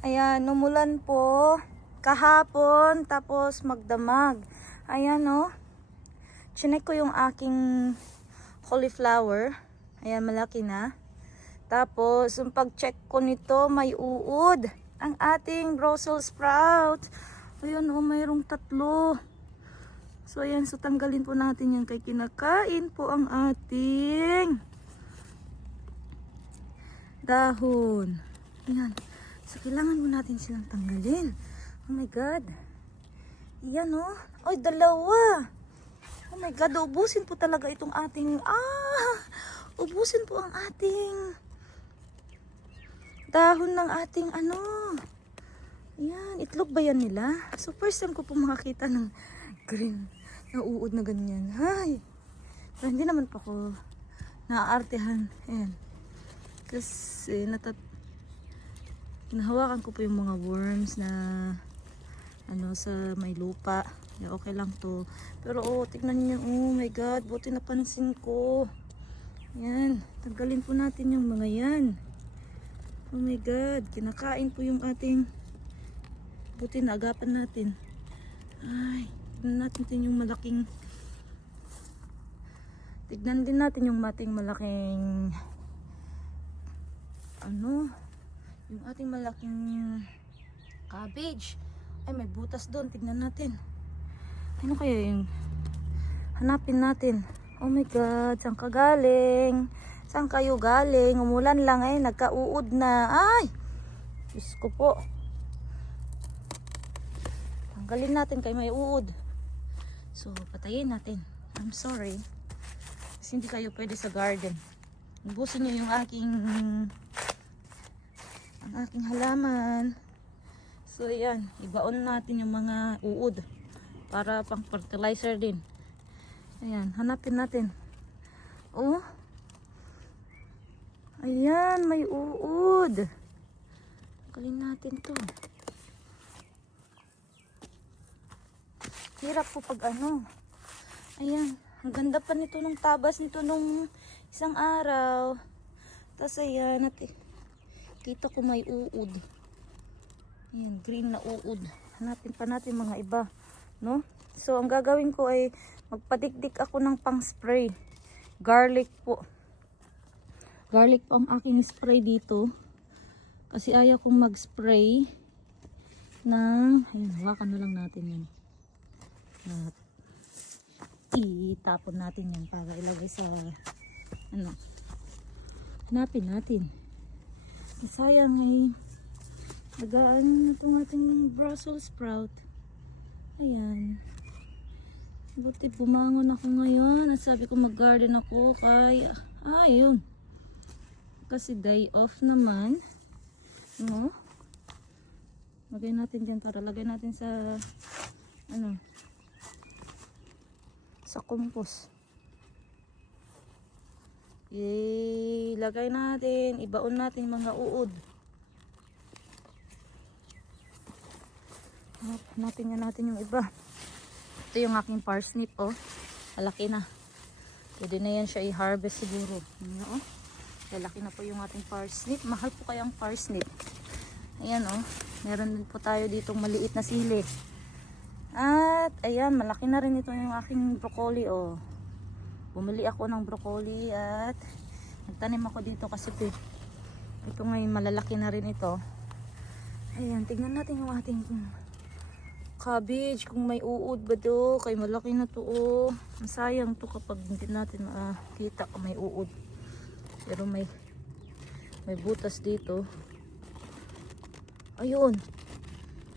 Ayan, numulan po kahapon tapos magdamag. Ayan oh. Chinek ko yung aking cauliflower. Ayan, malaki na. Tapos, yung pag-check ko nito, may uod. Ang ating Brussels sprout. Ayan oh, mayroong tatlo. So, ayan. So, tanggalin po natin yan kay kinakain po ang ating dahon. Ayan. So, kailangan mo natin silang tanggalin. Oh my God. Yan oh. Ay, dalawa. Oh my God, ubusin po talaga itong ating, ah, ubusin po ang ating dahon ng ating ano. Yan, itlog ba yan nila? So, first time ko po makakita ng green na uod na ganyan. Hay! Pero hindi naman pa ako naaartehan. Ayan. Kasi natat nahawakan ko po yung mga worms na ano sa may lupa. Yeah, okay lang to. Pero oh, tignan niyo. Oh my God, buti napansin ko. Yan, tanggalin po natin yung mga yan. Oh my God, kinakain po yung ating buti na agapan natin. Ay, tignan natin din yung malaking tignan din natin yung mating malaking ano yung ating malaking cabbage. Ay may butas doon. Tignan natin. Ano kaya yung hanapin natin. Oh my god saan ka galing? Saan kayo galing? Umulan lang ay nagkauod na. Ay! Diyos ko po. Tanggalin natin kay may uod. So patayin natin. I'm sorry. Kasi hindi kayo pwede sa garden. Ubusin nyo yung aking ang aking halaman. So ayan, ibaon natin yung mga uod para pang fertilizer din. Ayan, hanapin natin. Oh. Ayan, may uod. Kalin natin to. Hirap po pag ano. Ayan, ang ganda pa nito nung tabas nito nung isang araw. Tapos ayan, natin. Kita ko may uod. Ayan, green na uod. Hanapin pa natin mga iba. No? So, ang gagawin ko ay magpadikdik ako ng pang spray. Garlic po. Garlic po ang aking spray dito. Kasi ayaw kong mag-spray ng... Ayan, hawakan na lang natin yan. At itapon natin yan para ilagay sa... Ano? Hanapin natin. Sayang ay nagaan na itong ating Brussels sprout. Ayan. Buti bumangon ako ngayon. At sabi ko mag-garden ako kay... Ah, yun. Kasi day off naman. No? Lagay natin dyan para lagay natin sa ano sa compost. Ilagay natin, ibaon natin mga uod. Hanapin nga natin yung iba. Ito yung aking parsnip, oh. Malaki na. Pwede na yan siya i-harvest siguro. Ano, oh. Lalaki na po yung ating parsnip. Mahal po kaya ang parsnip. Ayan, oh. Meron din po tayo ditong maliit na sili. At, ayan, malaki na rin ito yung aking broccoli, oh bumili ako ng broccoli at nagtanim ako dito kasi ito, ito ngayon malalaki na rin ito. Ayan tignan natin yung ating cabbage. Kung may uod ba to kay malaki na to oh. sayang to kapag hindi natin makita kung may uod. Pero may may butas dito. Ayun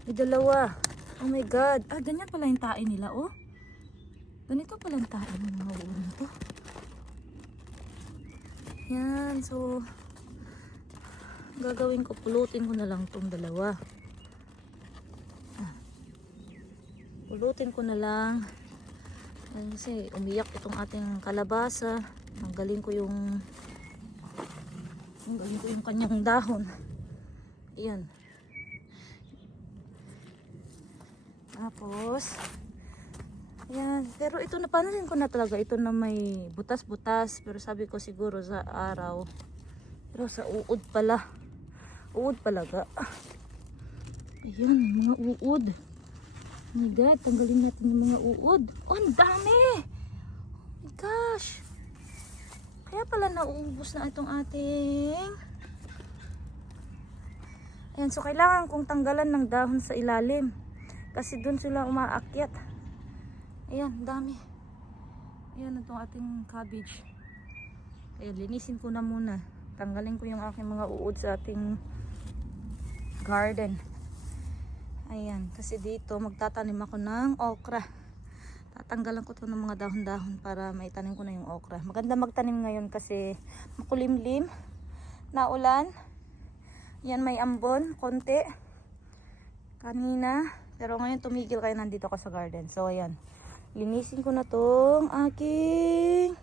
may dalawa. Oh my god. Ah ganyan pala yung tae nila oh Ganito palang tayo ng mga ulo to. Yan, so gagawin ko, pulutin ko na lang tong dalawa. Ah. Pulutin ko na lang. Ayan, kasi umiyak itong ating kalabasa. Tanggalin ko yung tanggalin ko yung kanyang dahon. Ayan. Tapos, Ayan. Pero ito na, panasin ko na talaga. Ito na may butas-butas. Pero sabi ko siguro sa araw. Pero sa uod pala. Uod palaga. Ayan, mga uod. Oh my God, tanggalin natin yung mga uod. Oh, ang dami! Oh my gosh! Kaya pala nauubos na itong ating... Ayan, so kailangan kong tanggalan ng dahon sa ilalim. Kasi dun sila umaakyat. Ayan, dami. Ayan, itong ating cabbage. Ayan, linisin ko na muna. Tanggalin ko yung aking mga uod sa ating garden. Ayan, kasi dito magtatanim ako ng okra. Tatanggalan ko to ng mga dahon-dahon para maitanim ko na yung okra. Maganda magtanim ngayon kasi makulimlim, naulan. Yan may ambon, konti. Kanina. Pero ngayon tumigil kayo nandito ka sa garden. So ayan. Linisin ko na tong aking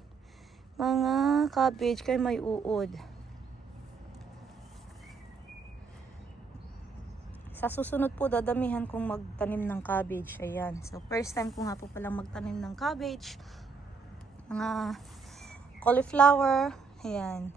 mga cabbage kay may uod. Sa susunod po, dadamihan kong magtanim ng cabbage. Ayan. So, first time ko nga po palang magtanim ng cabbage. Mga cauliflower. Ayan.